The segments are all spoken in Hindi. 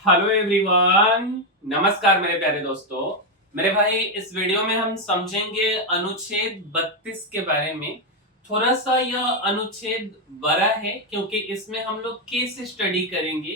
हेलो एवरीवन, नमस्कार मेरे प्यारे दोस्तों। मेरे भाई, इस वीडियो में हम समझेंगे अनुच्छेद 32 के बारे में। थोड़ा सा यह अनुच्छेद बड़ा है क्योंकि इसमें हम लोग केस स्टडी करेंगे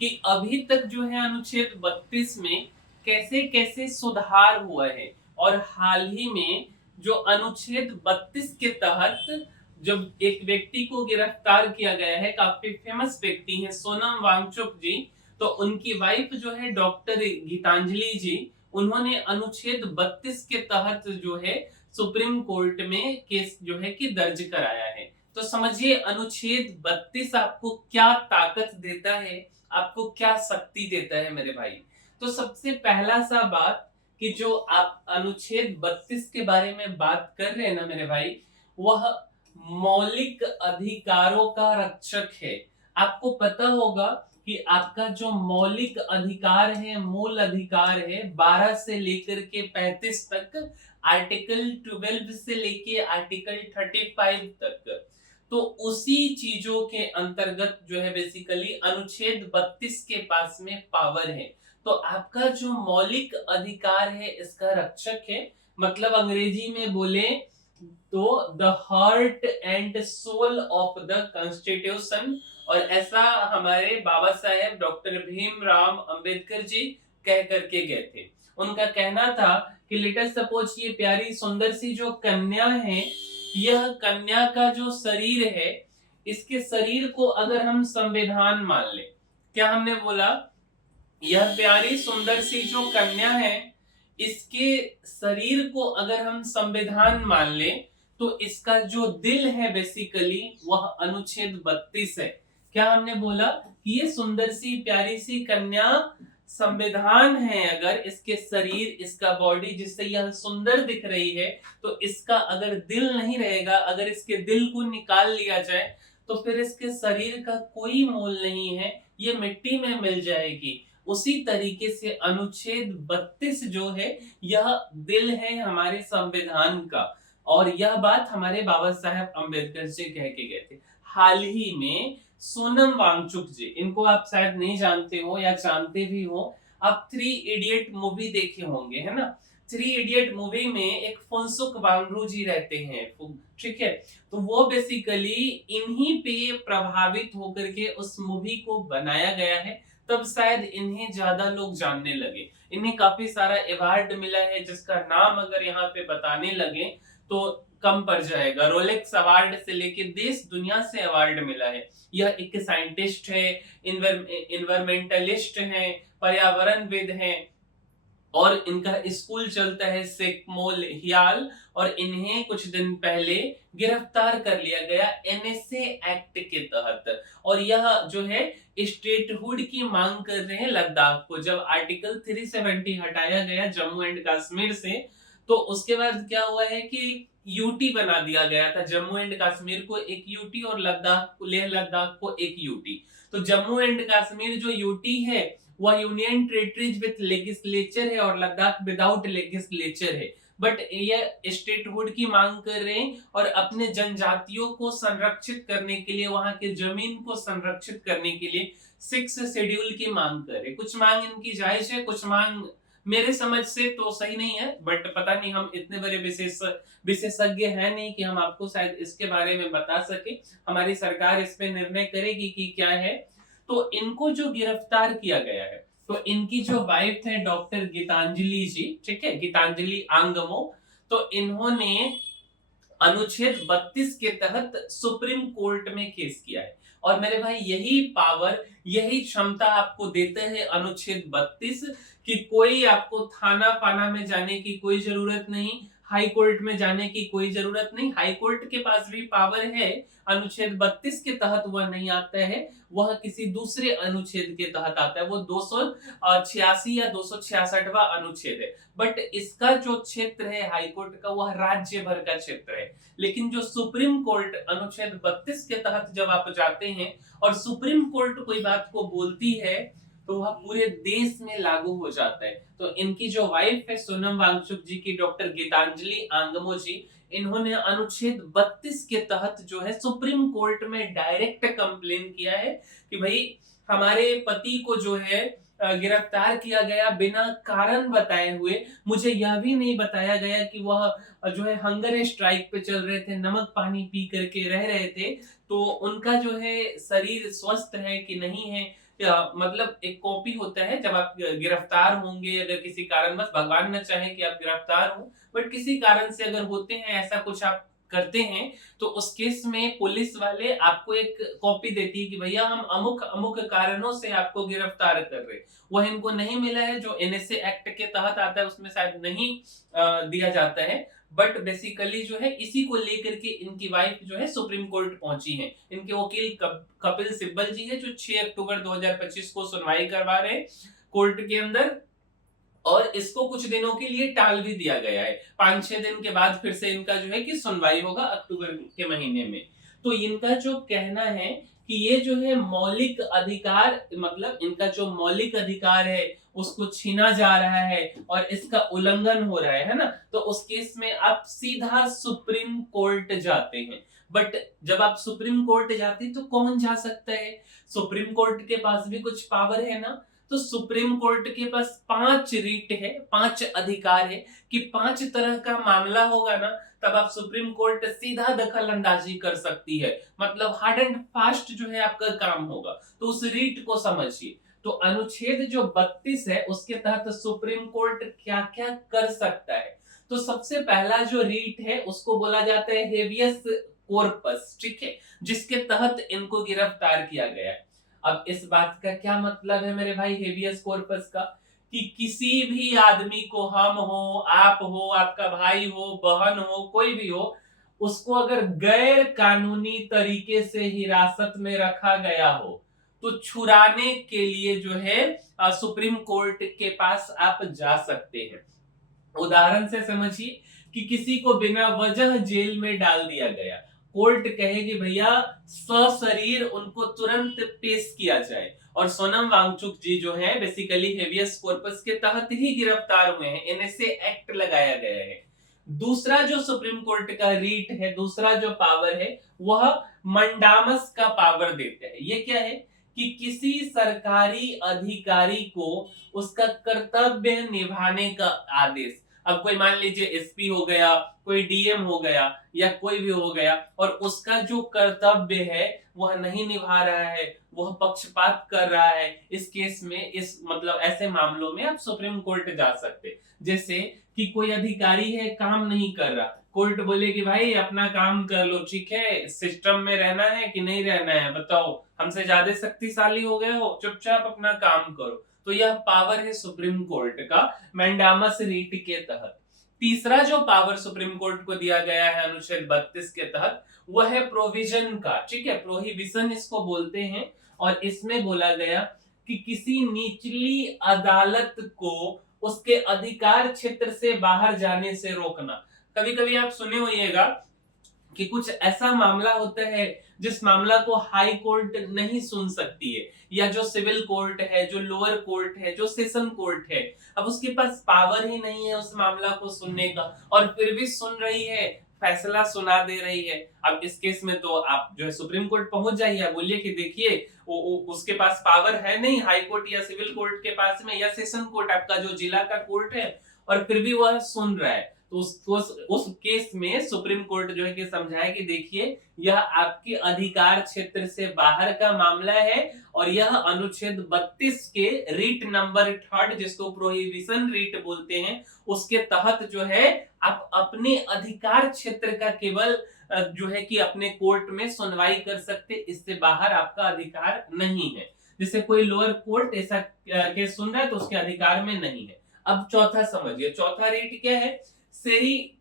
कि अभी तक जो है अनुच्छेद 32 में कैसे कैसे सुधार हुआ है। और हाल ही में जो अनुच्छेद 32 के तहत जब एक व्यक्ति को गिरफ्तार किया गया है, काफी फेमस व्यक्ति है सोनम वांगचुक जी। तो उनकी वाइफ जो है डॉक्टर गीतांजलि जी, उन्होंने अनुच्छेद 32 के तहत जो है सुप्रीम कोर्ट में केस जो है कि दर्ज कराया है। तो समझिए अनुच्छेद 32 आपको क्या ताकत देता है, आपको क्या शक्ति देता है मेरे भाई। तो सबसे पहला सा बात कि जो आप अनुच्छेद 32 के बारे में बात कर रहे हैं ना मेरे भाई, वह मौलिक अधिकारों का रक्षक है। आपको पता होगा कि आपका जो मौलिक अधिकार है, मूल अधिकार है, 12 से लेकर के 35 तक, आर्टिकल 12 से लेके आर्टिकल 35 तक, तो उसी चीजों के अंतर्गत जो है बेसिकली अनुच्छेद 32 के पास में पावर है। तो आपका जो मौलिक अधिकार है इसका रक्षक है। मतलब अंग्रेजी में बोले तो the heart and soul of the constitution. और ऐसा हमारे बाबा साहेब डॉक्टर भीमराव अंबेडकर जी कह करके गए थे। उनका कहना था कि लेट अस सपोज ये प्यारी सुंदर सी जो कन्या है, यह कन्या का जो शरीर है, इसके शरीर को अगर हम संविधान मान ले, क्या हमने बोला, यह प्यारी सुंदर सी जो कन्या है, इसके शरीर को अगर हम संविधान मान ले, तो इसका जो दिल है बेसिकली वह अनुच्छेद 32 है। क्या हमने बोला कि ये सुंदर सी प्यारी सी कन्या संविधान है, अगर इसके शरीर, इसका बॉडी जिससे यह सुंदर दिख रही है, तो इसका अगर दिल नहीं रहेगा, अगर इसके दिल को निकाल लिया जाए, तो फिर इसके शरीर का कोई मोल नहीं है, ये मिट्टी में मिल जाएगी। उसी तरीके से अनुच्छेद 32 जो है, यह दिल है हमारे संविधान का। और यह बात हमारे बाबा साहेब अम्बेडकर जी कह के गए थे। हाल ही में सोनम वांगचुक जी, इनको आप शायद नहीं जानते हो या जानते भी हो, आप 3 इडियट मूवी देखे होंगे, है ना। 3 इडियट मूवी में एक फुनसुक वांगडू जी रहते हैं, ठीक है। तो वो बेसिकली इन्हीं पे प्रभावित होकर के उस मूवी को बनाया गया है। तब शायद इन्हें ज्यादा लोग जानने लगे। इन्हें काफी सारा अवार्ड मिला है जिसका नाम अगर यहाँ पे बताने लगे तो कम पड़ जाएगा। रोलेक्स अवार्ड से लेके देश दुनिया से अवार्ड मिला है। यह एक साइंटिस्ट है, इन्वायरमेंटलिस्ट है, पर्यावरणविद है, और इनका स्कूल चलता है सेकमोल हियाल। और इन्हें कुछ दिन पहले गिरफ्तार कर लिया गया एनएसए एक्ट के तहत। और यह जो है स्टेटहुड की मांग कर रहे हैं लद्दाख को। जब आर्टिकल 370 हटाया गया जम्मू एंड कश्मीर से, तो उसके बाद क्या हुआ है कि यूटी बना दिया गया था। जम्मू एंड कश्मीर को एक यूटी और लद्दाख, लेह लद्दाख को एक यूटी। तो जम्मू एंड कश्मीर जो यूटी है वह यूनियन टेरिटरीज विद लेगिस्लेचर है और लद्दाख विदाउट लेगिस्लेचर है। बट ये स्टेटहुड की मांग कर रहे हैं और अपने जनजातियों को संरक्षित करने के लिए, वहां के जमीन को संरक्षित करने के लिए 6 शेड्यूल की मांग कर रहे। कुछ मांग इनकी जायज है, कुछ मांग मेरे समझ से तो सही नहीं है। बट पता नहीं, हम इतने बड़े विशेषज्ञ हैं नहीं कि हम आपको शायद इसके बारे में बता सके। हमारी सरकार इस पे निर्णय करेगी कि क्या है। तो इनको जो गिरफ्तार किया गया है, तो इनकी जो वाइफ है डॉक्टर गीतांजलि जी, ठीक है, गीतांजलि आंगमो, तो इन्होंने अनुच्छेद 32 के तहत सुप्रीम कोर्ट में केस किया है। और मेरे भाई यही पावर, यही क्षमता आपको देते हैं अनुच्छेद 32, कि कोई आपको थाना पाना में जाने की कोई जरूरत नहीं, हाई कोर्ट में जाने की कोई जरूरत नहीं। हाई कोर्ट के पास भी पावर है, अनुच्छेद 32 के तहत वह नहीं आता है, वह किसी दूसरे अनुच्छेद के तहत आता है। वो 286 या 266वां अनुच्छेद है। बट इसका जो क्षेत्र है हाईकोर्ट का, वह राज्य भर का क्षेत्र है। लेकिन जो सुप्रीम कोर्ट अनुच्छेद 32 के तहत जब आप जाते हैं और सुप्रीम कोर्ट कोई बात को बोलती है, तो वह पूरे देश में लागू हो जाता है। तो इनकी जो वाइफ है सोनम वांगचुक जी की, डॉक्टर गीतांजलि आंगमो जी, इन्होंने अनुच्छेद 32 के तहत जो है सुप्रीम कोर्ट में डायरेक्ट कंप्लेन किया है कि भाई हमारे पति को जो है गिरफ्तार किया गया बिना कारण बताए हुए। मुझे यह भी नहीं बताया गया कि वह जो है हंगर स्ट्राइक पे चल रहे थे, नमक पानी पी करके रह रहे थे, तो उनका जो है शरीर स्वस्थ है कि नहीं है। मतलब एक कॉपी होता है जब आप गिरफ्तार होंगे, अगर किसी कारणवश, भगवान न चाहे कि आप गिरफ्तार हो, बट किसी कारण से अगर होते हैं, ऐसा कुछ आप करते हैं, तो उस केस में पुलिस वाले आपको एक कॉपी देती है कि भैया हम अमुक अमुक कारणों से आपको गिरफ्तार कर रहे हैं। वह इनको नहीं मिला है, जो एनएसए एक्ट के तहत आता है उसमें शायद नहीं दिया जाता है। बट बेसिकली जो है इसी को लेकर के इनकी वाइफ जो है सुप्रीम कोर्ट पहुंची है। इनके वकील कपिल सिब्बल जी है, जो 6 अक्टूबर 2025 को सुनवाई करवा रहे हैं कोर्ट के अंदर, और इसको कुछ दिनों के लिए टाल भी दिया गया है। 5-6 दिन के बाद फिर से इनका जो है कि सुनवाई होगा अक्टूबर के महीने में। तो इनका जो कहना है कि ये जो है मौलिक अधिकार, मतलब इनका जो मौलिक अधिकार है उसको छीना जा रहा है और इसका उल्लंघन हो रहा है ना। तो उस केस में आप सीधा सुप्रीम कोर्ट जाते हैं। बट जब आप सुप्रीम कोर्ट जाते हैं तो कौन जा सकता है? सुप्रीम कोर्ट के पास भी कुछ पावर है ना। तो सुप्रीम कोर्ट के पास 5 रीट है, 5 अधिकार है कि 5 तरह का मामला होगा ना, तब आप सुप्रीम कोर्ट सीधा दखल अंदाजी कर सकती है। मतलब हार्ड एंड फास्ट जो है आपका काम होगा। तो उस रीट को समझिए। तो अनुच्छेद जो 32 है उसके तहत सुप्रीम कोर्ट क्या क्या कर सकता है। तो सबसे पहला जो रीट है उसको बोला जाता है हेवियस कॉर्पस, ठीक है, जिसके तहत इनको गिरफ्तार किया गया है। अब इस बात का क्या मतलब है मेरे भाई हेबियस कॉर्पस का, कि किसी भी आदमी को, हम हो, आप हो, आपका भाई हो, बहन हो, कोई भी हो, उसको अगर गैर कानूनी तरीके से हिरासत में रखा गया हो, तो छुड़ाने के लिए जो है सुप्रीम कोर्ट के पास आप जा सकते हैं। उदाहरण से समझिए कि किसी को बिना वजह जेल में डाल दिया गया, कोर्ट कहेगी भैया सशरीर उनको तुरंत पेश किया जाए। और सोनम वांगचुक जी जो है बेसिकली हेवियस कॉर्पस के तहत ही गिरफ्तार हुए हैं, एनएसए एक्ट लगाया गया है। दूसरा जो सुप्रीम कोर्ट का रीट है, दूसरा जो पावर है, वह मंडामस का पावर देता है। ये क्या है कि किसी सरकारी अधिकारी को उसका कर्तव्य निभाने का आदेश। अब कोई मान लीजिए एसपी हो गया, कोई डीएम हो गया, या कोई भी हो गया, और उसका जो कर्तव्य है वह नहीं निभा रहा है, वह पक्षपात कर रहा है, इस केस में, इस मतलब ऐसे मामलों में आप सुप्रीम कोर्ट जा सकते। जैसे कि कोई अधिकारी है काम नहीं कर रहा, कोर्ट बोले कि भाई अपना काम कर लो, ठीक है, सिस्टम में रहना है कि नहीं रहना है बताओ, हमसे ज्यादा शक्तिशाली हो गए हो, चुपचाप अपना काम करो। तो यह पावर है सुप्रीम कोर्ट का मैंडामस रीट के तहत। तीसरा जो पावर सुप्रीम कोर्ट को दिया गया है अनुच्छेद 32 के तहत, वह है प्रोविजन का, ठीक है, प्रोहिबिशन इसको बोलते हैं। और इसमें बोला गया कि किसी निचली अदालत को उसके अधिकार क्षेत्र से बाहर जाने से रोकना। कभी कभी आप सुने होइएगा कि कुछ ऐसा मामला होता है जिस मामला को हाई कोर्ट नहीं सुन सकती है, या जो सिविल कोर्ट है, जो लोअर कोर्ट है, जो सेशन कोर्ट है, अब उसके पास पावर ही नहीं है उस मामला को सुनने का, और फिर भी सुन रही है, फैसला सुना दे रही है। अब इस केस में तो आप जो है सुप्रीम कोर्ट पहुंच जाइए, बोलिए कि देखिए उसके पास पावर है नहीं हाई कोर्ट या सिविल कोर्ट के पास में, या सेशन कोर्ट आपका जो जिला का कोर्ट है, और फिर भी वह सुन रहा है। तो उस केस में सुप्रीम कोर्ट जो है कि समझाए कि देखिए यह आपके अधिकार क्षेत्र से बाहर का मामला है, और यह अनुच्छेद 32 के रीट नंबर 3 जिसको प्रोहिबिशन रीट बोलते हैं, उसके तहत जो है आप अपने अधिकार क्षेत्र का केवल जो है कि अपने कोर्ट में सुनवाई कर सकते, इससे बाहर आपका अधिकार नहीं है। जैसे कोई लोअर कोर्ट ऐसा केस सुन रहा है तो उसके अधिकार में नहीं है। अब चौथा समझिए, चौथा रीट क्या है, सेरी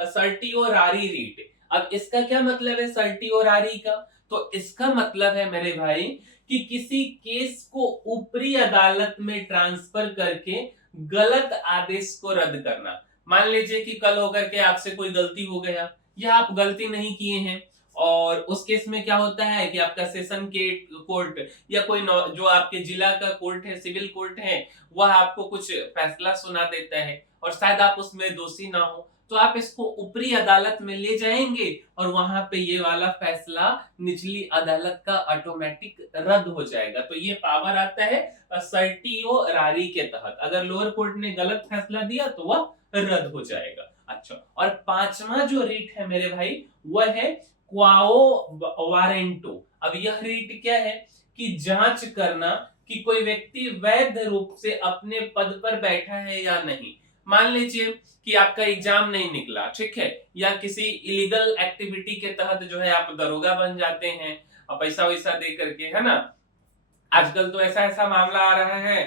सर्टियोरारी रीट। अब इसका क्या मतलब है सर्टियोरारी का? तो इसका मतलब है मेरे भाई कि किसी केस को ऊपरी अदालत में ट्रांसफर करके गलत आदेश को रद्द करना। मान लीजिए कि कल होकर के आपसे कोई गलती हो गया, या आप गलती नहीं किए हैं, और उस केस में क्या होता है कि आपका सेशन के कोर्ट या कोई जो आपके जिला का कोर्ट है, सिविल कोर्ट है, वह आपको कुछ फैसला सुना देता है, और शायद आप उसमें दोषी ना हो, तो आप इसको ऊपरी अदालत में ले जाएंगे और वहां पे ये वाला फैसला निचली अदालत का ऑटोमेटिक रद्द हो जाएगा। तो ये पावर आता है सर्टियोरारी के तहत। अगर लोअर कोर्ट ने गलत फैसला दिया तो वह रद्द हो जाएगा। अच्छा, और पांचवा जो रीट है मेरे भाई वह है क्वाओ वारेंटो। अब यह रीट क्या है कि जांच करना कि कोई व्यक्ति वैध रूप से अपने पद पर बैठा है या नहीं। मान लीजिए कि आपका एग्जाम नहीं निकला, ठीक है, या किसी इलीगल एक्टिविटी के तहत जो है आप दरोगा बन जाते हैं पैसा वैसा दे करके, है ना। आजकल तो ऐसा ऐसा मामला आ रहा है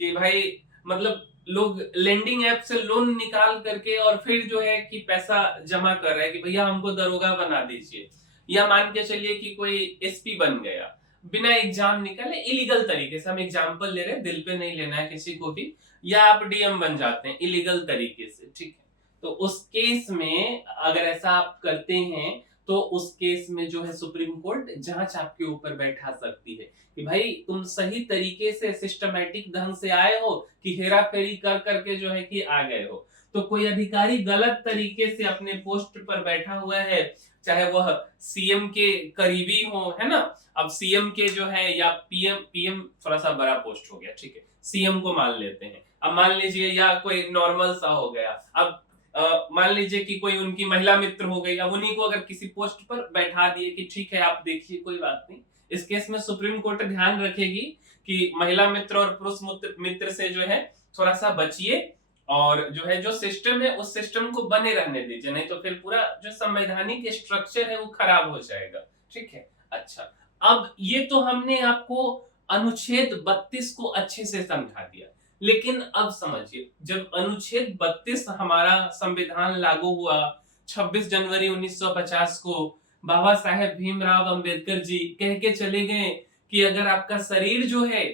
कि भाई मतलब लोग लेंडिंग ऐप से लोन निकाल करके और फिर जो है कि पैसा जमा कर रहे हैं कि भैया हमको दरोगा बना दीजिए। या मान के चलिए कि कोई एसपी बन गया बिना एग्जाम निकाले, इलीगल तरीके से, हम एग्जाम्पल ले रहे हैं, दिल पे नहीं लेना है किसी को भी। या आप डीएम बन जाते हैं इलीगल तरीके से, ठीक है। तो उस केस में अगर ऐसा आप करते हैं तो उस केस में जो है सुप्रीम कोर्ट जांच आपके ऊपर बैठा सकती है कि भाई तुम सही तरीके से सिस्टमैटिक ढंग से आए हो कि हेरा फेरी कर करके जो है कि आ गए हो। तो कोई अधिकारी गलत तरीके से अपने पोस्ट पर बैठा हुआ है, चाहे वह सीएम के करीबी हो, है ना। अब सीएम के जो है या पीएम, पीएम थोड़ा सा बड़ा पोस्ट हो गया, ठीक है, सीएम को मान लेते हैं। अब मान लीजिए या कोई नॉर्मल सा हो गया, अब मान लीजिए कि कोई उनकी महिला मित्र हो गई, अब उन्हीं को अगर किसी पोस्ट पर बैठा दिए कि ठीक है आप देखिए कोई बात नहीं। इस केस में सुप्रीम कोर्ट ध्यान रखेगी कि महिला मित्र और पुरुष मित्र से जो है थोड़ा सा बचिए और जो है जो सिस्टम है उस सिस्टम को बने रहने दीजिए, नहीं तो फिर पूरा जो संवैधानिक स्ट्रक्चर है वो खराब हो जाएगा, ठीक है। अच्छा, अब ये तो हमने आपको अनुच्छेद 32 को अच्छे से समझा दिया, लेकिन अब समझिए जब अनुच्छेद 32 हमारा संविधान लागू हुआ 26 जनवरी 1950 को, बाबा साहेब भीमराव अंबेडकर जी कह के चले गए कि अगर आपका शरीर जो है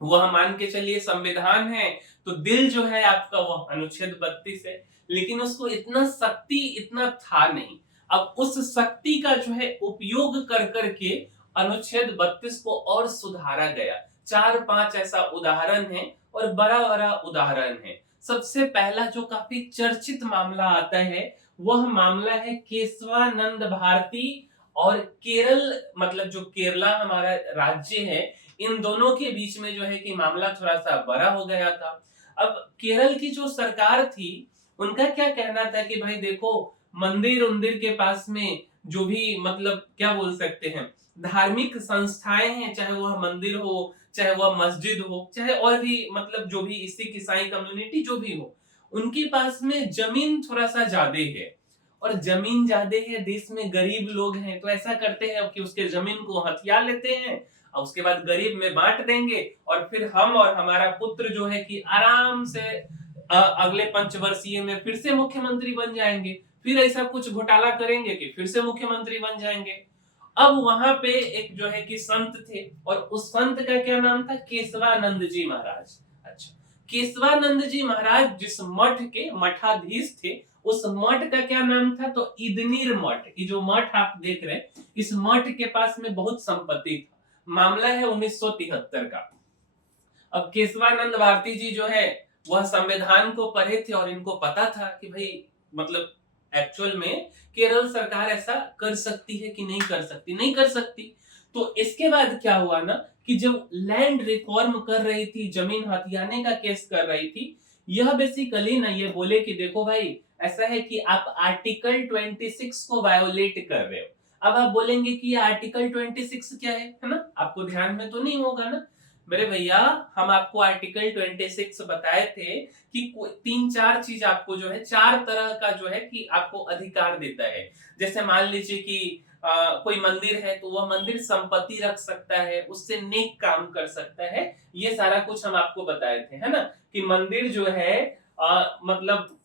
वह मान के चलिए संविधान है तो दिल जो है आपका वह अनुच्छेद 32 है। लेकिन उसको इतना शक्ति इतना था नहीं। अब उस शक्ति का जो है उपयोग कर करके अनुच्छेद 32 को और सुधारा गया। 4-5 ऐसा उदाहरण है और बड़ा बड़ा उदाहरण है। सबसे पहला जो काफी चर्चित मामला आता है वह मामला है केशवानंद भारती और केरल, मतलब जो केरला हमारा राज्य है, इन दोनों के बीच में जो है कि मामला थोड़ा सा बड़ा हो गया था। अब केरल की जो सरकार थी उनका क्या कहना था कि भाई देखो मंदिर उंदिर के पास में जो भी मतलब क्या बोल सकते हैं धार्मिक संस्थाएं हैं, चाहे वह मंदिर हो, चाहे वह मस्जिद हो, चाहे और भी मतलब जो भी सिख ईसाई कम्युनिटी जो भी हो, उनके पास में जमीन थोड़ा सा ज्यादा है। और जमीन ज्यादा है, देश में गरीब लोग हैं, तो ऐसा करते हैं कि उसके जमीन को हथिया लेते हैं और उसके बाद गरीब में बांट देंगे और फिर हम और हमारा पुत्र जो है कि आराम से अगले पंचवर्षीय में फिर से मुख्यमंत्री बन जाएंगे, फिर ऐसा कुछ घोटाला करेंगे कि फिर से मुख्यमंत्री बन जाएंगे। अब वहां पे एक जो है कि संत थे और उस संत का क्या नाम था, केशवानंद जी महाराज। अच्छा, केशवानंद जी महाराज जिस मठ के मठाधीश थे उस मठ का क्या नाम था, तो इदनीर मठ। ये जो मठ आप देख रहे हैं इस मठ के पास में बहुत संपत्ति था। मामला है 1973 का। अब केशवानंद भारती जी जो है वह संविधान को पढ़े थे और इनको पता था कि भाई मतलब एक्चुअल में केरल सरकार ऐसा कर सकती है कि नहीं कर सकती, नहीं कर सकती। तो इसके बाद क्या हुआ ना कि जब लैंड रिफॉर्म कर रही थी, जमीन हथियाने का केस कर रही थी, यह बेसिकली ना ये बोले कि देखो भाई ऐसा है कि आप आर्टिकल 26 को वायोलेट कर रहे हो। अब आप बोलेंगे कि ये आर्टिकल 26 क्या है ना, आपको ध्यान में तो नहीं होगा ना मेरे भैया। हम आपको आर्टिकल 26 बताए थे कि 3-4 चीज आपको जो है 4 तरह का जो है कि आपको अधिकार देता है। जैसे मान लीजिए कि कोई मंदिर है तो वह मंदिर संपत्ति रख सकता है, उससे नेक काम कर सकता है, ये सारा कुछ हम आपको बताए थे, है ना। कि मंदिर जो है मतलब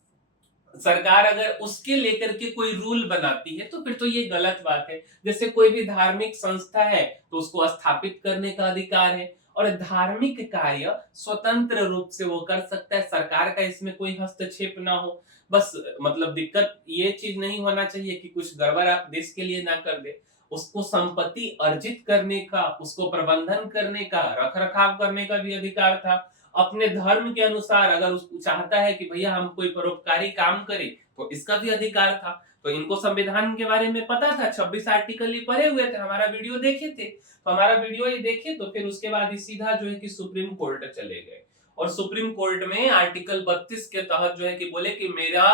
सरकार अगर उसके लेकर के कोई रूल बनाती है तो फिर तो ये गलत बात है। जैसे कोई भी धार्मिक संस्था है तो उसको स्थापित करने का अधिकार है और धार्मिक कार्य स्वतंत्र रूप से वो कर सकता है, सरकार का इसमें कोई हस्तक्षेप ना हो। बस मतलब दिक्कत ये चीज नहीं होना चाहिए कि कुछ गड़बड़ आप देश के लिए ना कर दे। उसको संपत्ति अर्जित करने का, उसको प्रबंधन करने का, रख रखाव करने का भी अधिकार था। अपने धर्म के अनुसार अगर उसको चाहता है कि भैया हम कोई परोपकारी काम करें तो इसका भी अधिकार था। तो इनको संविधान के बारे में पता था, 26 आर्टिकल ये पढ़े हुए थे, हमारा वीडियो देखे थे। तो हमारा वीडियो ये देखे तो फिर उसके बाद ही सीधा जो है कि सुप्रीम कोर्ट चले गए और सुप्रीम कोर्ट में आर्टिकल 32 के तहत जो है कि बोले कि मेरा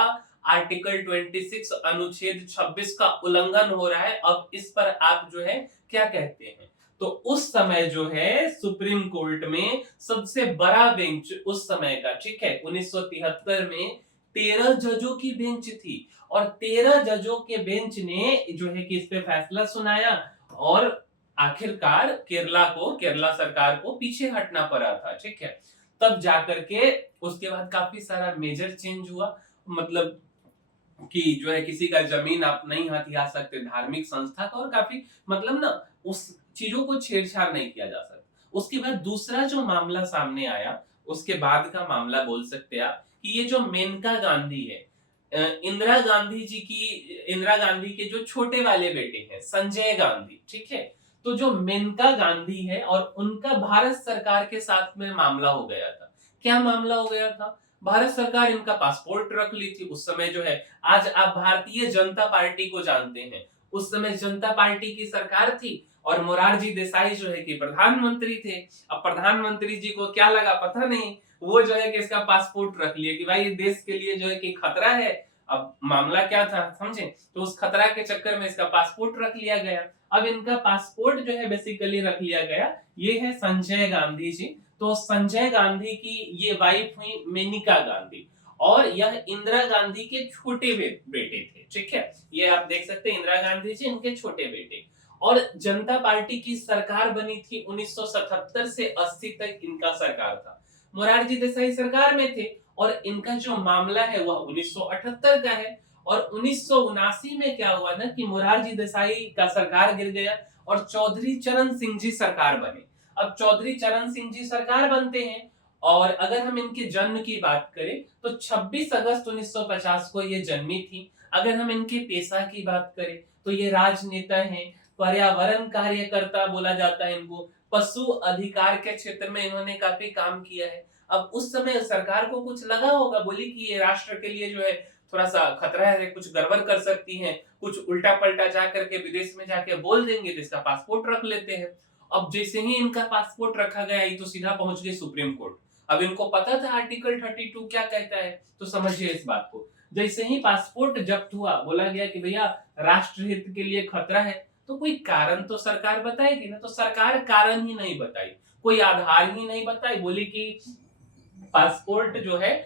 आर्टिकल 26 अनुच्छेद 26 का उल्लंघन हो रहा है, अब इस पर आप जो है क्या कहते हैं। तो उस समय जो है सुप्रीम कोर्ट में सबसे बड़ा बेंच उस समय का, ठीक है, 1973 में 13 जजों की बेंच थी और 13 जजों के बेंच ने जो है कि इस पे फैसला सुनाया और आखिरकार केरला सरकार को पीछे हटना पड़ा था, ठीक है। तब जाकर के उसके बाद काफी सारा मेजर चेंज हुआ, मतलब कि जो है किसी का जमीन आप नहीं हथिया सकते, धार्मिक संस्था का, और काफी मतलब ना उस चीजों को छेड़छाड़ नहीं किया जा सकता। उसके बाद दूसरा जो मामला सामने आया, उसके बाद का मामला बोल सकते हैं आप कि ये जो मेनका गांधी है, इंदिरा गांधी के जो छोटे वाले बेटे हैं संजय गांधी, ठीक है। तो जो मेनका गांधी है और उनका भारत सरकार के साथ में मामला हो गया था। क्या मामला हो गया था? भारत सरकार इनका पासपोर्ट रख ली थी उस समय जो है। आज आप भारतीय जनता पार्टी को जानते हैं, उस समय जनता पार्टी की सरकार थी और मोरारजी देसाई जो है कि प्रधानमंत्री थे। अब प्रधानमंत्री जी को क्या लगा पता नहीं, वो जो है कि इसका पासपोर्ट रख लिए कि भाई ये देश के लिए जो है कि खतरा है। अब मामला क्या था समझे, तो उस खतरा के चक्कर में इसका पासपोर्ट रख लिया गया। अब इनका पासपोर्ट जो है बेसिकली रख लिया गया, ये है संजय गांधी जी। तो संजय गांधी की ये वाइफ हुई मेनका गांधी और यह इंदिरा गांधी के छोटे बेटे थे, ठीक है। ये आप देख सकते हैं इंदिरा गांधी जी इनके छोटे बेटे। और जनता पार्टी की सरकार बनी थी 1977 से 80 तक इनका सरकार था। मोरारजी देसाई सरकार में थे और इनका जो मामला है वह 1978 का है। और 1979 में क्या हुआ ना कि मोरारजी देसाई का सरकार गिर गया और चौधरी चरण सिंह जी सरकार बने। अब चौधरी चरण सिंह जी सरकार बनते हैं और अगर हम इनके जन्म की बात करें तो 26 अगस्त 1950 को ये जन्मी थी। अगर हम इनके पेशा की बात करें तो ये राजनेता हैं, पर्यावरण कार्यकर्ता बोला जाता है इनको, पशु अधिकार के क्षेत्र में इन्होंने काफी काम किया है। अब उस समय सरकार को कुछ लगा होगा, बोली कि ये राष्ट्र के लिए जो है थोड़ा सा खतरा है, कुछ गड़बड़ कर सकती हैं, कुछ उल्टा पलटा जा करके विदेश में जाके बोल देंगे तो इसका पासपोर्ट रख लेते हैं। अब जैसे ही इनका पासपोर्ट रखा गया ये तो सीधा पहुंच गए सुप्रीम कोर्ट। अब इनको पता था आर्टिकल 32 क्या कहता है, तो समझिए इस बात को। जैसे ही पासपोर्ट जब्त हुआ, बोला गया कि भैया राष्ट्रहित के लिए खतरा है, तो कोई कारण तो सरकार बताएगी ना। तो सरकार कारण ही नहीं बताई, कोई आधार ही नहीं बताई, बोली कि पासपोर्ट जो है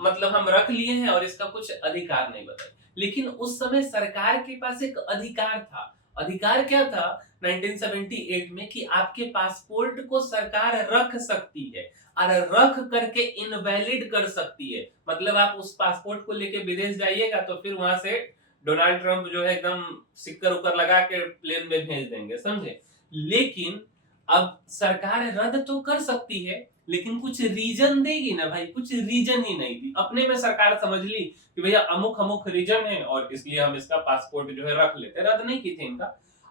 मतलब हम रख लिए हैं और इसका कुछ अधिकार नहीं बताए। लेकिन उस समय सरकार के पास एक अधिकार था। अधिकार क्या था 1978 में कि आपके पासपोर्ट को सरकार रख सकती है और रख करके इनवैलिड कर सकती है। मतलब आप उस पासपोर्ट को लेके विदेश जाइएगा तो फिर वहां से डोनाल्ड ट्रंप जो है एकदम सिक्कर उकर लगा के प्लेन में भेज देंगे, समझे। लेकिन अब सरकार रद्द तो कर सकती है लेकिन कुछ रीजन देगी ना भाई, कुछ रीजन ही नहीं दी। अपने में सरकार समझ ली कि भैया अमुक अमुक रीजन है और इसलिए हम इसका पासपोर्ट जो है रख लेते, रद्द नहीं की थी इनका।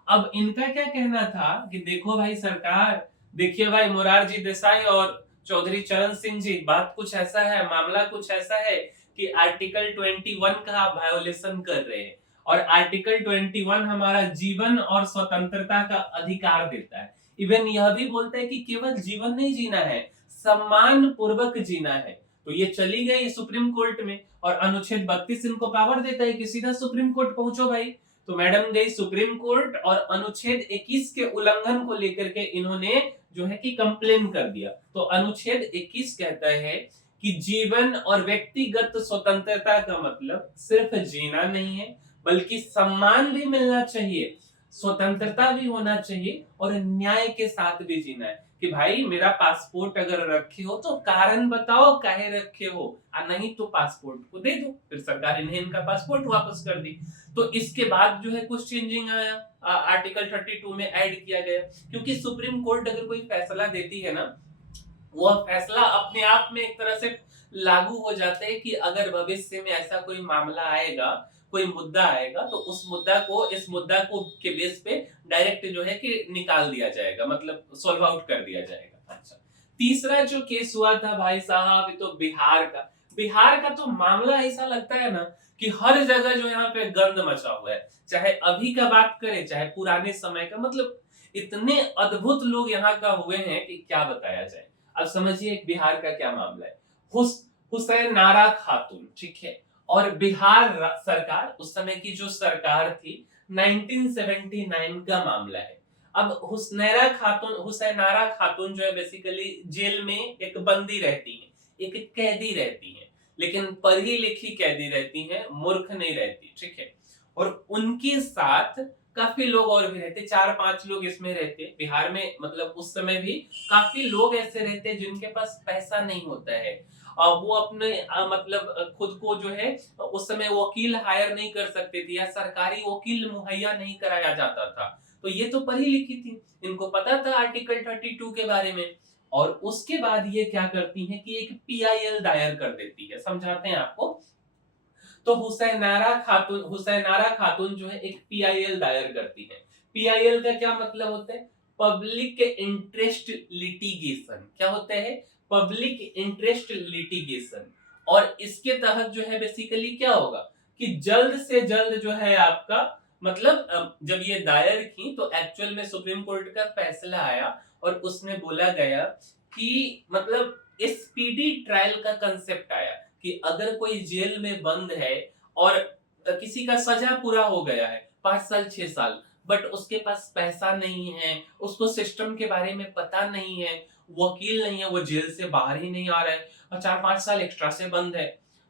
अब इनका क्या कहना था कि देखो भाई सरकार, देखिए भाई मोरारजी देसाई और चौधरी चरण सिंह जी, बात कुछ ऐसा है, मामला कुछ ऐसा है कि आर्टिकल 21 का वायोलेशन कर रहे हैं और आर्टिकल 21 हमारा जीवन और स्वतंत्रता का अधिकार देता है। इवन यह भी बोलता है कि केवल जीवन नहीं जीना है, सम्मान पूर्वक जीना है। तो ये चली गई सुप्रीम कोर्ट में और अनुच्छेद 32 इनको पावर देता है कि सीधा सुप्रीम कोर्ट पहुंचो भाई। तो मैडम गई सुप्रीम कोर्ट और अनुच्छेद 21 के उल्लंघन को लेकर के इन्होंने जो है कि कंप्लेन कर दिया। तो अनुच्छेद 21 कहता है कि जीवन और व्यक्तिगत स्वतंत्रता का मतलब सिर्फ जीना नहीं है बल्कि सम्मान भी मिलना चाहिए, स्वतंत्रता भी होना चाहिए और न्याय के साथ भी जीना है। कि भाई मेरा पासपोर्ट अगर रखे हो तो कारण बताओ काहे रखे हो, और नहीं तो पासपोर्ट को दे दो। फिर सरकार ने इनका पासपोर्ट वापस कर दी। तो इसके बाद जो है कुछ चेंजिंग आया, आर्टिकल 32 में ऐड किया गया। क्योंकि सुप्रीम कोर्ट अगर कोई फैसला देती है ना, वह फैसला अपने आप में एक तरह से लागू हो जाता है कि अगर भविष्य में ऐसा कोई मामला आएगा, कोई मुद्दा आएगा, तो इस मुद्दा को के बेस पे डायरेक्ट जो है कि निकाल दिया जाएगा, मतलब सॉल्व आउट कर दिया जाएगा। अच्छा, तीसरा जो केस हुआ था भाई साहब, ये तो बिहार का तो मामला ऐसा लगता है ना कि हर जगह जो यहाँ पे गंद मचा हुआ है, चाहे अभी का बात करें चाहे पुराने समय का। मतलब इतने अद्भुत लोग यहाँ का हुए हैं कि क्या बताया जाए। अब समझिए एक बिहार का क्या मामला है। हुसैन नारा खातून, ठीक है, और सरकार, उस समय की जो सरकार थी, 1979 का मामला है। अब हुसैनारा खातून जो है बेसिकली जेल में एक बंदी रहती है, एक कैदी रहती है, लेकिन पढ़ी लिखी कैदी रहती है, मूर्ख नहीं रहती, ठीक है। और उनके साथ काफी लोग और भी रहते, 4-5 लोग इसमें रहते बिहार में। मतलब उस समय भी काफी लोग ऐसे रहते जिनके पास पैसा नहीं होता है, और वो अपने मतलब खुद को जो है उस समय वकील हायर नहीं कर सकते थे, या सरकारी वकील मुहैया नहीं कराया जाता था। तो ये तो पढ़ी लिखी थी, इनको पता था आर्टिकल 32 के बारे में। और उसके बाद ये क्या करती हैं कि एक पीआईएल दायर कर देती है। समझाते हैं आपको। तो हुसैनारा खातून जो है एक पीआईएल दायर करती है। पीआईएल का क्या मतलब होता है? Public interest litigation. क्या होता है? Public interest litigation. और इसके तहत जो है बेसिकली क्या होगा कि जल्द से जल्द जो है आपका मतलब जब ये दायर की तो एक्चुअल में सुप्रीम कोर्ट का फैसला आया, और उसमें बोला गया कि मतलब स्पीडी ट्रायल का कंसेप्ट आया कि अगर कोई जेल में बंद है और किसी का सजा पूरा हो गया है 5 साल 6 साल, बट उसके पास पैसा नहीं है, उसको सिस्टम के बारे में पता नहीं है, वकील नहीं है, वो जेल से बाहर ही नहीं आ रहा है और 4-5 साल एक्स्ट्रा से बंद है,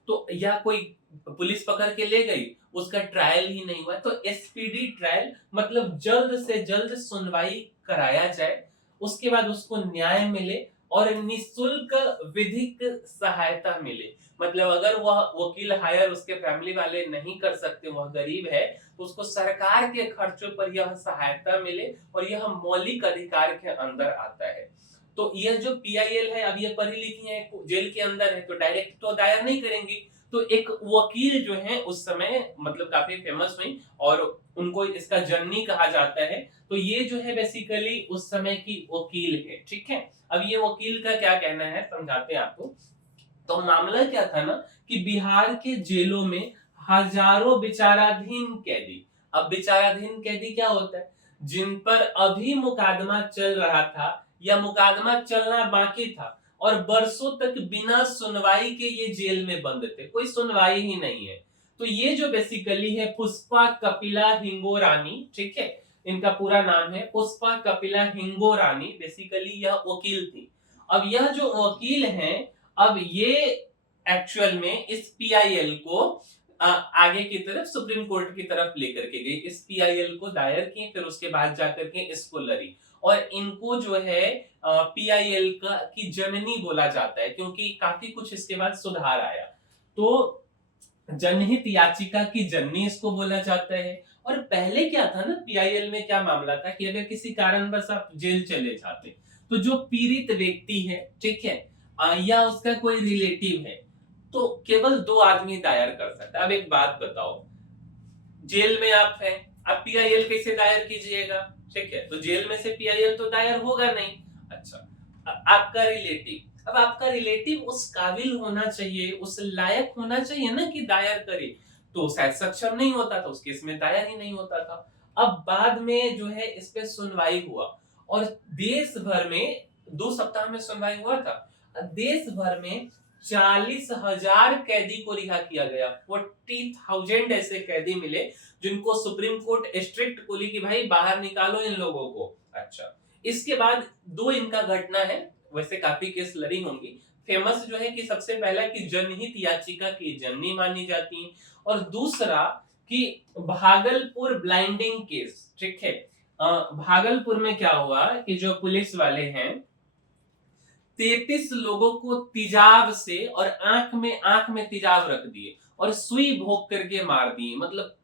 तो या कोई पुलिस पकड़ के ले गई, उसका ट्रायल ही नहीं हुआ, तो एसपीडी ट्रायल मतलब जल्द से जल्द सुनवाई कराया जाए, उसके बाद उसको न्याय मिले और निशुल्क विधिक सहायता मिले। मतलब अगर वह वकील हायर उसके फैमिली वाले नहीं कर सकते, वह गरीब है, तो उसको सरकार के खर्चों पर यह सहायता मिले, और यह मौलिक अधिकार के अंदर आता है। तो यह जो पीआईएल है, अब ये पढ़ी लिखी है, जेल के अंदर है, तो डायरेक्ट तो दायर नहीं करेंगी, तो एक वकील जो है उस समय मतलब काफी फेमस हुई, और उनको इसका जननी कहा जाता है। तो ये जो है बेसिकली उस समय की वकील है, ठीक है। अब ये वकील का क्या कहना है समझाते हैं आपको। तो मामला क्या था ना कि बिहार के जेलों में हजारों विचाराधीन कैदी। अब विचाराधीन कैदी क्या होता है? जिन पर अभी मुकदमा चल रहा था या मुकदमा चलना बाकी था, और बरसों तक बिना सुनवाई के ये जेल में बंद थे, कोई सुनवाई ही नहीं है। तो ये जो बेसिकली है पुष्पा कपिला हिंगोरानी, ठीक है, इनका पूरा नाम है पुष्पा कपिला हिंगोरानी, बेसिकली यह वकील थी। अब यह जो वकील हैं, अब ये एक्चुअल में इस पीआईएल को आगे की तरफ सुप्रीम कोर्ट की तरफ लेकर के गई, इस पीआईएल को दायर की, फिर उसके बाद जाकर के इसको लड़ी, और इनको जो है पीआईएल का की जननी बोला जाता है, क्योंकि काफी कुछ इसके बाद सुधार आया, तो जनहित याचिका की जननी इसको बोला जाता है। और पहले क्या था ना, पीआईएल में क्या मामला था कि अगर किसी कारणवश आप जेल चले जाते, तो जो पीड़ित व्यक्ति है, ठीक है, या उसका कोई रिलेटिव है, तो केवल 2 आदमी दायर कर सकता है। अब एक बात बताओ, जेल में आप हैं, आप पीआईएल कैसे दायर कीजिएगा? ठीक है, तो जेल में से पीआईएल तो दायर होगा नहीं। अच्छा, आपका रिलेटिव, अब आपका रिलेटिव उस काबिल होना चाहिए, उस लायक होना चाहिए ना कि दायर करे, तो शायद सक्षम नहीं होता, तो उस केस में दायर ही नहीं होता था। अब बाद में जो है इस पे सुनवाई हुआ, और देश भर में 2 सप्ताह में सुनवाई हुआ था, देश भर में 40,000 कैदी को रिहा किया गया। 40,000 ऐसे कैदी मिले जिनको सुप्रीम कोर्ट स्ट्रिक्ट बोली कि भाई बाहर निकालो इन लोगों को। अच्छा, इसके बाद 2 इनका घटना है, वैसे काफी केस लड़ी होंगी। फेमस जो है कि सबसे पहला कि जनहित याचिका की जननी मानी जाती है, और दूसरा कि भागलपुर ब्लाइंडिंग केस, ठीक है। भागलपुर में क्या हुआ कि जो पुलिस वाले हैं 33 लोगों को तेजाब से और आंख में तेजाब रख दिए और सुई भोंक करके मार दिए। मतलब,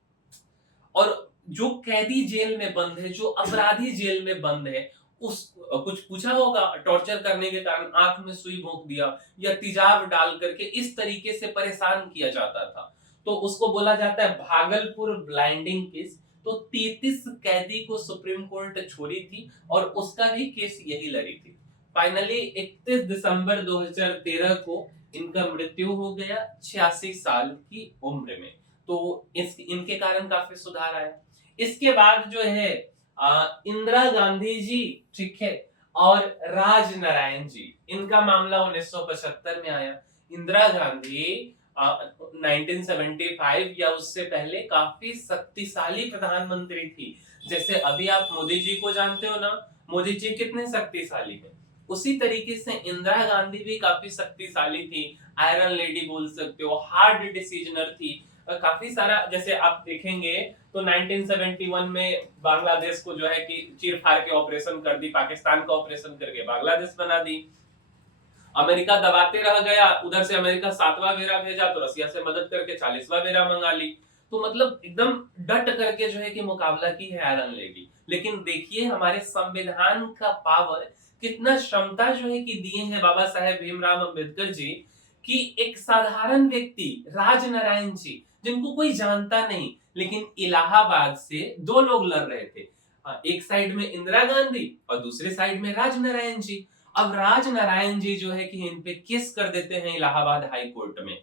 और जो कैदी जेल में बंद है, जो अपराधी जेल में बंद है, उस कुछ पूछा होगा, टॉर्चर करने के कारण आंख में सुई भोंक दिया या तेजाब डाल करके इस तरीके से परेशान किया जाता था, तो उसको बोला जाता है भागलपुर ब्लाइंडिंग केस। तो 33 कैदी को सुप्रीम कोर्ट छोड़ी थी, और उसका भी केस यही लड़ी थी। फाइनली 31 दिसंबर 2013 को इनका मृत्यु हो गया 86 साल की उम्र में। तो इनके कारण काफी सुधार आया। इसके बाद जो है इंदिरा गांधी जी, ठीक है, और राज नारायण जी, इनका मामला 1975 में आया। इंदिरा गांधी 1975 या उससे पहले काफी शक्तिशाली प्रधानमंत्री थी। जैसे अभी आप मोदी जी को जानते हो ना, मोदी जी कितने शक्तिशाली है, उसी तरीके से इंदिरा गांधी भी काफी शक्तिशाली थी। आयरन लेडी बोल सकते हो, हार्ड डिसीजनर थी। काफी सारा, जैसे आप देखेंगे तो 1971 में बांग्लादेश को जो है कि चीर फाड़ के ऑपरेशन कर दी, पाकिस्तान का ऑपरेशन करके बांग्लादेश बना दी। अमेरिका दबाते रह गया, उधर से अमेरिका 7वां वेरा भेजा तो रसिया से मदद करके 40वां वेरा मंगा ली। तो मतलब एकदम डट करके जो है कि मुकाबला की है आयरन लेडी। लेकिन देखिए हमारे संविधान का पावर, कितना क्षमता जो है कि दिए हैं बाबा साहेब भीमराव अंबेडकर जी, कि एक साधारण व्यक्ति राज नारायण जी, जिनको कोई जानता नहीं, लेकिन इलाहाबाद से दो लोग लड़ रहे थे। एक साइड में इंदिरा गांधी और दूसरे साइड में राज नारायण जी। अब राज नारायण जी जो है कि इन पे केस कर देते हैं इलाहाबाद हाई कोर्ट में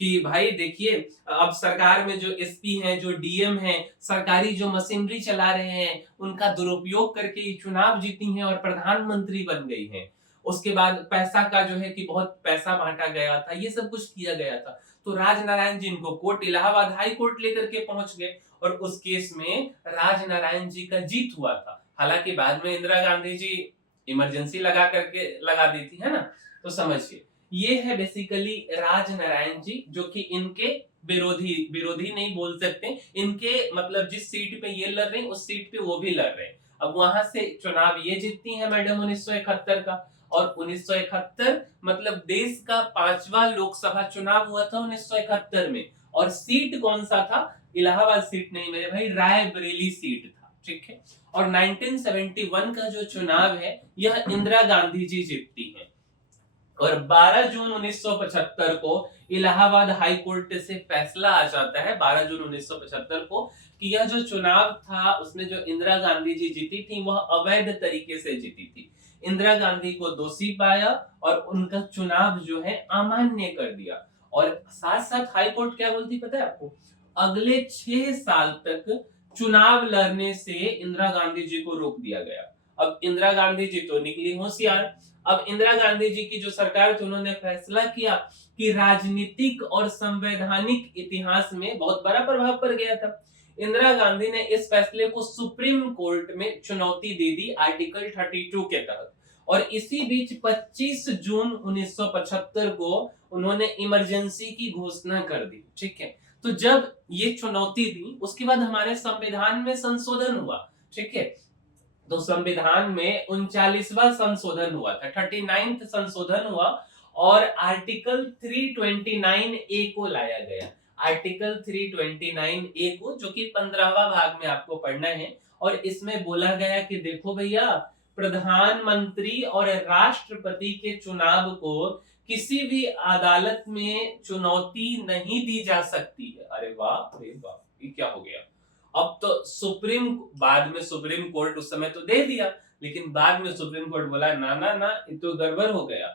कि भाई देखिए, अब सरकार में जो एसपी हैं, जो डीएम हैं, सरकारी जो मशीनरी चला रहे हैं, उनका दुरुपयोग करके ये चुनाव जीती हैं और प्रधानमंत्री बन गई हैं। उसके बाद पैसा का जो है कि बहुत पैसा बांटा गया था, ये सब कुछ किया गया था। तो राज नारायण जी इनको कोर्ट, इलाहाबाद हाई कोर्ट लेकर के पहुंच गए और उस केस में राज नारायण जी का जीत हुआ था। हालांकि बाद में इंदिरा गांधी जी इमरजेंसी लगा करके लगा दी थी, है ना। तो समझिए ये है बेसिकली राज नारायण जी, जो कि इनके विरोधी नहीं बोल सकते, इनके मतलब जिस सीट पे ये लड़ रहे हैं उस सीट पे वो भी लड़ रहे हैं। अब वहां से चुनाव ये जीतती है मैडम 1971 का। और 1971 मतलब देश का 5वां लोकसभा चुनाव हुआ था 1971 में। और सीट कौन सा था? इलाहाबाद सीट नहीं मेरे भाई, रायबरेली सीट था, ठीक है। और 1971 का जो चुनाव है यह इंदिरा गांधी जी जीतती हैं। और 12 जून 1975 को इलाहाबाद हाई कोर्ट से फैसला आ जाता है 12 जून 1975 को कि यह जो चुनाव था उसमें जो इंदिरा गांधी जी जीती थी वह अवैध तरीके से जीती थी। इंदिरा गांधी को दोषी पाया और उनका चुनाव जो है अमान्य कर दिया। और साथ साथ हाई कोर्ट क्या बोलती पता है आपको? अगले 6 साल तक चुनाव लड़ने से इंदिरा गांधी जी को रोक दिया गया। अब इंदिरा गांधी जी तो निकली होशियार। अब इंदिरा गांधी जी की जो सरकार थी उन्होंने फैसला किया कि राजनीतिक और संवैधानिक इतिहास में बहुत बड़ा प्रभाव पड़ गया था। इंदिरा गांधी ने इस फैसले को सुप्रीम कोर्ट में चुनौती दे दी आर्टिकल 32 के तहत। और इसी बीच 25 जून 1975 को उन्होंने इमरजेंसी की घोषणा कर दी, ठीक है। तो जब ये चुनौती दी उसके बाद हमारे संविधान में संशोधन हुआ, ठीक है। तो संविधान में 39वां संशोधन हुआ था, 39th संशोधन हुआ और आर्टिकल 329 ए को लाया गया। आर्टिकल 329 ए को, जो कि 15वां भाग में आपको पढ़ना है। और इसमें बोला गया कि देखो भैया, प्रधानमंत्री और राष्ट्रपति के चुनाव को किसी भी अदालत में चुनौती नहीं दी जा सकती है। अरे वाह, अरे वाह, ये क्या हो गया? अब तो बाद में सुप्रीम कोर्ट उस समय तो दे दिया, लेकिन बाद में सुप्रीम कोर्ट बोला ना ना ना, ये तो गड़बड़ हो गया।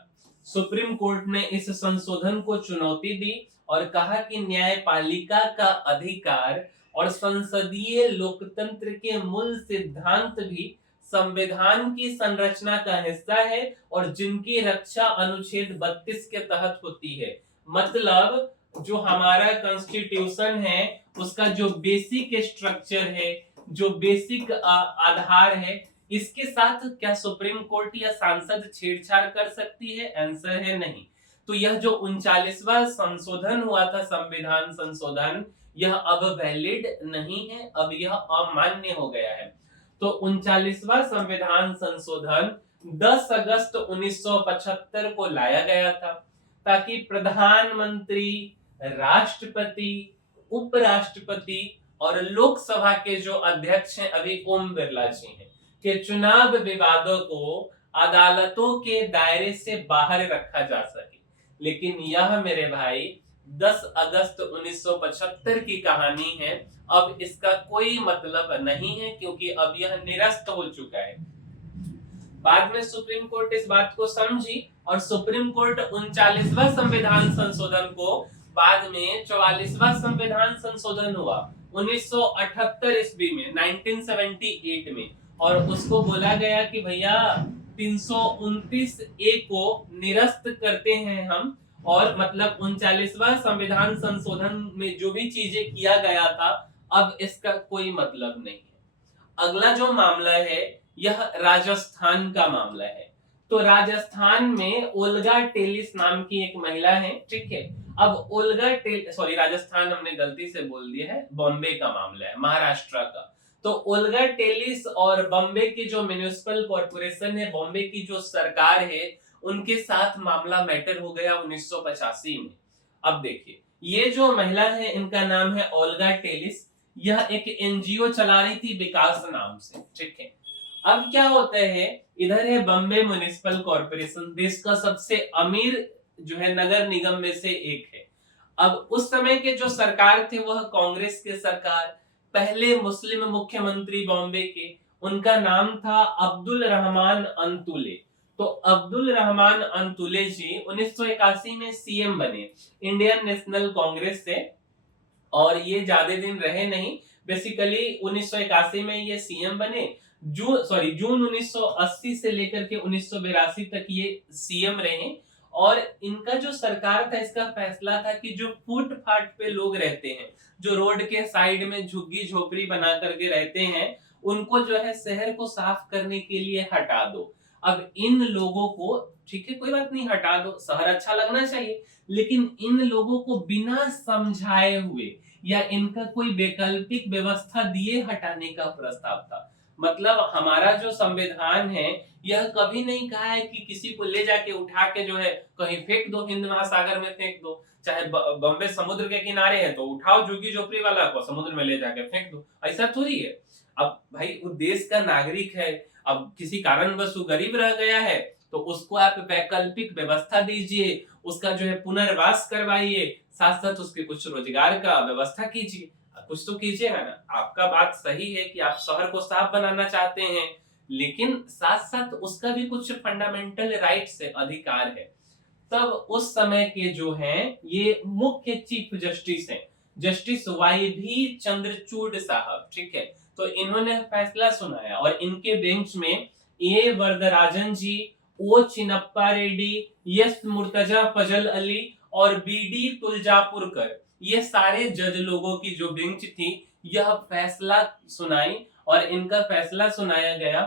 सुप्रीम कोर्ट ने इस संशोधन को चुनौती दी और कहा कि न्यायपालिका का अधिकार और संसदीय लोकतंत्र के मूल सिद्धांत भी संविधान की संरचना का हिस्सा है और जिनकी रक्षा अनुच्छेद 32 के तहत होती है। मतलब जो हमारा कॉन्स्टिट्यूशन है उसका जो बेसिक स्ट्रक्चर है, जो बेसिक आधार है, इसके साथ क्या सुप्रीम कोर्ट या सांसद छेड़छाड़ कर सकती है? आंसर है नहीं। तो यह जो 39वां संशोधन हुआ था, संविधान संशोधन, यह अब वैलिड नहीं है, अब यह अमान्य हो गया है। तो 39वां संविधान संशोधन 10 अगस्त 1975 को लाया गया था ताकि प्रधानमंत्री, राष्ट्रपति, उपराष्ट्रपति और लोकसभा के जो अध्यक्ष हैं अभी ओम बिरला जी हैं, के चुनाव विवादों को अदालतों के दायरे से बाहर रखा जा सके। लेकिन यह मेरे भाई 10 अगस्त 1975 की कहानी है, अब इसका कोई मतलब नहीं है क्योंकि अब यह निरस्त हो चुका है। बाद में सुप्रीम कोर्ट इस बात को समझी और सुप्रीम कोर्ट 39वां संविधान संशोधन को बाद में 44वां संविधान संशोधन हुआ 1978 ईस्वी में 1978 में, और उसको बोला गया कि भैया 329 ए को निरस्त करते हैं हम, और मतलब 39वां संविधान संशोधन में जो भी चीजें किया गया था अब इसका कोई मतलब नहीं है। अगला जो मामला है यह राजस्थान का मामला है। तो राजस्थान में ओल्गा टेलिस नाम की एक महिला है, ठीक है। अब राजस्थान हमने गलती से बोल दिया है, बॉम्बे का मामला है, महाराष्ट्र का। तो ओल्गा टेलिस और बॉम्बे की जो म्युनिसिपल कॉर्पोरेशन है, बॉम्बे की जो सरकार है, उनके साथ मामला मैटर हो गया 1985 में। अब देखिए, ये जो महिला है इनका नाम है ओल्गा टेलिस। यह एक एनजीओ चला रही थी विकास नाम से, ठीक है। अब क्या होता है, इधर है बॉम्बे म्युनिसिपल कॉर्पोरेशन, देश का सबसे अमीर जो है नगर निगम में से एक है। अब उस समय के जो सरकार थे वह कांग्रेस के सरकार, पहले मुस्लिम मुख्यमंत्री बॉम्बे के, उनका नाम था अब्दुल रहमान अंतुले। तो अब्दुल रहमान अंतुले जी 1981 में सीएम बने इंडियन नेशनल कांग्रेस से, और ये ज्यादा दिन रहे नहीं। बेसिकली 1981 में ये सीएम बने, जून 1980 से लेकर के 1982 तक ये सीएम रहे। और इनका जो सरकार था इसका फैसला था कि जो फुटपाथ पे लोग रहते हैं, जो रोड के साइड में झुग्गी झोपड़ी बना करके रहते हैं, उनको जो है शहर को साफ करने के लिए हटा दो। अब इन लोगों को, ठीक है कोई बात नहीं, हटा दो, शहर अच्छा लगना चाहिए, लेकिन इन लोगों को बिना समझाए हुए या इनका कोई वैकल्पिक व्यवस्था दिए हटाने का प्रस्ताव था। मतलब हमारा जो संविधान है यह कभी नहीं कहा है कि किसी को ले जाके उठा के जो है कहीं फेंक दो, हिंद महासागर में फेंक दो, चाहे बॉम्बे समुद्र के किनारे है तो उठाओ झुग्गी झोपड़ी वाला को समुद्र में ले जाके फेंक दो, ऐसा थोड़ी है। अब भाई वो देश का नागरिक है, अब किसी कारणवश वो गरीब रह गया है तो उसको आप वैकल्पिक व्यवस्था दीजिए, उसका जो है पुनर्वास करवाइए, साथ साथ उसके कुछ रोजगार का व्यवस्था कीजिए, कुछ तो कीजिएगा ना। आपका बात सही है कि आप शहर को साफ बनाना चाहते हैं, लेकिन साथ साथ उसका भी कुछ फंडामेंटल राइट्स है, अधिकार है। तब उस समय के जो हैं ये मुख्य चीफ जस्टिस हैं, जस्टिस वाई भी चंद्रचूड़ साहब, ठीक है। तो इन्होंने फैसला सुनाया और इनके बेंच में ए वरदराजन जी, ओ चिन्नप्पा रेड्डी, एस मुर्तजा फजल अली और बीडी तुलजापुरकर, ये सारे जज लोगों की जो बेंच थी यह फैसला सुनाई, और इनका फैसला सुनाया गया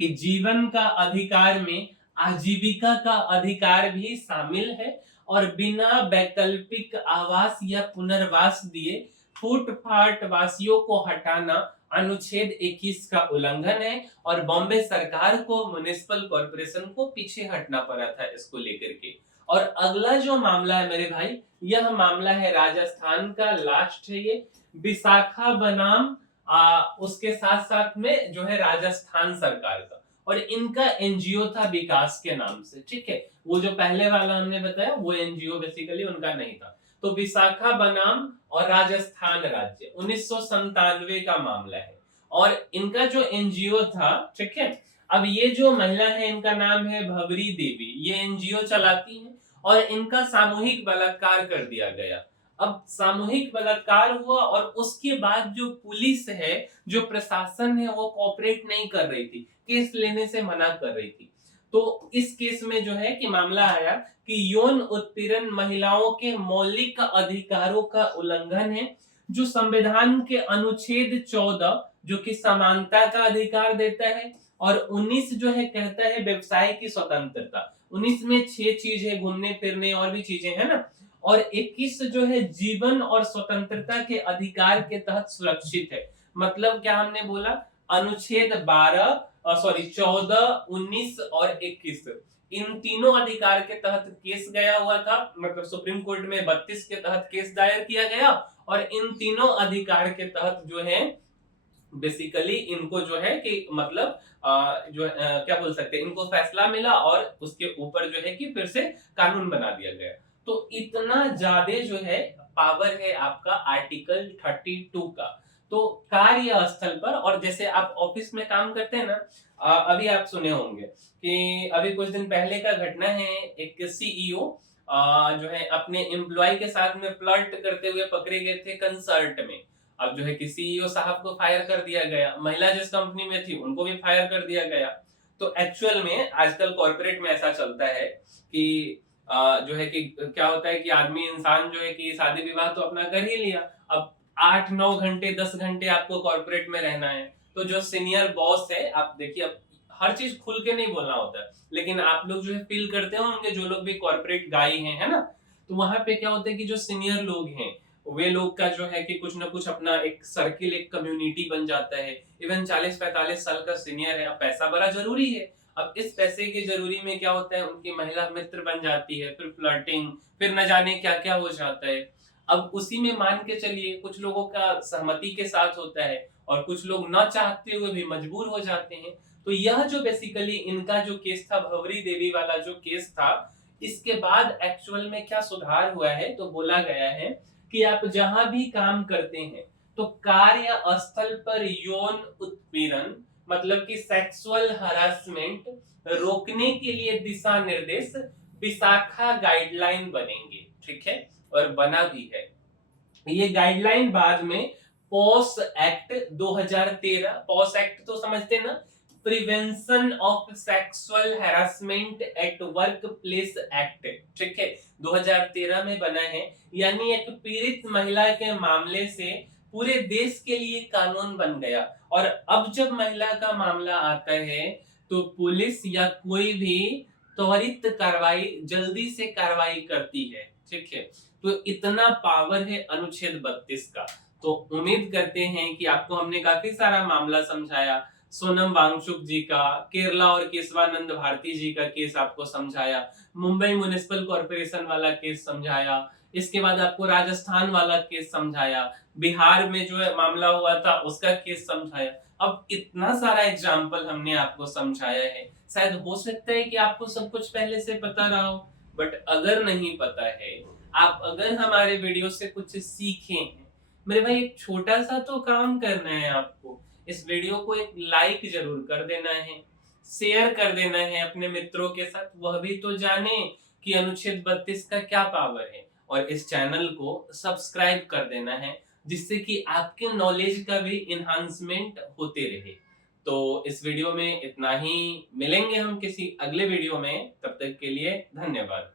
कि जीवन का अधिकार में आजीविका का अधिकार भी शामिल है, और बिना वैकल्पिक आवास या पुनर्वास दिए फुटपाथ वासियों को हटाना अनुच्छेद 21 का उल्लंघन है, और बॉम्बे सरकार को म्युनिसिपल कॉर्पोरेशन को पीछे हटना पड़ा था इसको लेकर के। और अगला जो मामला है मेरे भाई, यह मामला है राजस्थान का, लास्ट है ये, विशाखा बनाम उसके साथ साथ में जो है राजस्थान सरकार का, और इनका एनजीओ था विकास के नाम से, ठीक है। वो जो पहले वाला हमने बताया वो एनजीओ बेसिकली उनका नहीं था। तो विशाखा बनाम और राजस्थान राज्य 1997 का मामला है, और इनका जो एनजीओ था, ठीक है। अब ये जो महिला है इनका नाम है भवरी देवी, ये एनजीओ चलाती हैं, और इनका सामूहिक बलात्कार कर दिया गया। अब सामूहिक बलात्कार हुआ और उसके बाद जो पुलिस है, जो प्रशासन है, वो कोऑपरेट नहीं कर रही थी, केस लेने से मना कर रही थी। तो इस केस में जो है कि मामला आया कि यौन उत्पीड़न महिलाओं के मौलिक अधिकारों का उल्लंघन है, जो संविधान के अनुच्छेद 14 जो कि समानता का अधिकार देता है, और 19 जो है कहता है व्यवसाय की स्वतंत्रता। 19 में 6 चीज है, घूमने फिरने और भी चीजें है ना, और 21 जो है जीवन और स्वतंत्रता के अधिकार के तहत सुरक्षित है। मतलब क्या हमने बोला, अनुच्छेद 14, 19 और 21, इन तीनों अधिकार के तहत केस गया हुआ था, मतलब सुप्रीम कोर्ट में 32 के तहत केस दायर किया गया, और इन तीनों अधिकार के तहत जो है बेसिकली इनको जो है कि मतलब क्या बोल सकते हैं, इनको फैसला मिला और उसके ऊपर जो है कि फिर से कानून बना दिया गया। तो इतना ज्यादा जो है पावर है आपका आर्टिकल 32 का। तो कार्यस्थल पर, और जैसे आप ऑफिस में काम करते हैं ना, अभी आप सुने होंगे कि अभी कुछ दिन पहले का घटना है। एक सीईओ जो है अपने एम्प्लॉय के साथ में फ्लर्ट करते हुए पकड़े गए थे कंसर्ट में। अब जो है कि सीईओ साहब को फायर कर दिया गया, महिला जिस कंपनी में थी उनको भी फायर कर दिया गया। तो एक्चुअल में आजकल कॉर्पोरेट में ऐसा चलता है कि जो है कि क्या होता है कि आदमी इंसान जो है कि शादी विवाह तो अपना कर ही लिया, अब 8-9 घंटे 10 घंटे आपको कॉर्पोरेट में रहना है। तो जो सीनियर बॉस है, आप देखिए, अब हर चीज खुल के नहीं बोलना होता है, लेकिन आप लोग जो है फील करते होंगे, जो लोग भी कॉर्पोरेट गाई हैं, है ना? तो वहां पे क्या होता है कि जो सीनियर लोग हैं, वे लोग का जो है कि कुछ ना कुछ अपना एक सर्किल, एक कम्युनिटी बन जाता है। इवन 40-45 साल का सीनियर है, अब पैसा बड़ा जरूरी है। अब इस पैसे की जरूरी में क्या होता है, उनकी महिला मित्र बन जाती है, फिर फ्लर्टिंग, फिर न जाने क्या क्या हो जाता है। अब उसी में मान के चलिए कुछ लोगों का सहमति के साथ होता है और कुछ लोग ना चाहते हुए भी मजबूर हो जाते हैं। तो यह जो बेसिकली इनका जो केस था, भंवरी देवी वाला जो केस था, इसके बाद एक्चुअल में क्या सुधार हुआ है, तो बोला गया है कि आप जहां भी काम करते हैं तो कार्य स्थल पर यौन उत्पीड़न, मतलब कि सेक्सुअल हरासमेंट रोकने के लिए दिशा निर्देश विशाखा गाइडलाइन बनेंगे। ठीक है, और बना भी है। ये गाइडलाइन बाद में पॉस एक्ट 2013, पॉस एक्ट तो समझते हैं ना, prevention of sexual harassment at work place act, ठीक है, 2013 में बना है। यानी एक पीड़ित महिला के मामले से पूरे देश के लिए कानून बन गया। और अब जब महिला का मामला आता है तो पुलिस या कोई भी त्वरित कार्रवाई, जल्दी से कार्रवाई करती है। ठीक है, तो इतना पावर है अनुच्छेद 32 का। तो उम्मीद करते हैं कि आपको हमने काफी सारा मामला समझाया। सोनम वांगचुक जी का, केरला और केशवानंद भारती जी का केस आपको समझाया, मुंबई म्युनिसिपल कॉर्पोरेशन वाला केस समझाया, इसके बाद आपको राजस्थान वाला केस समझाया, बिहार में जो है मामला हुआ था उसका केस समझाया। अब इतना सारा एग्जाम्पल हमने आपको समझाया है, शायद हो सकता है कि आपको सब कुछ पहले से पता रहा हो, बट अगर नहीं पता है, आप अगर हमारे वीडियो से कुछ सीखे हैं, मेरे भाई एक छोटा सा तो काम करना है आपको। इस वीडियो को एक लाइक जरूर कर देना है, शेयर कर देना है अपने मित्रों के साथ, वह भी तो जाने कि अनुच्छेद 32 का क्या पावर है। और इस चैनल को सब्सक्राइब कर देना है, जिससे कि आपके नॉलेज का भी इन्हांसमेंट होते रहे। तो इस वीडियो में इतना ही, मिलेंगे हम किसी अगले वीडियो में, तब तक के लिए धन्यवाद।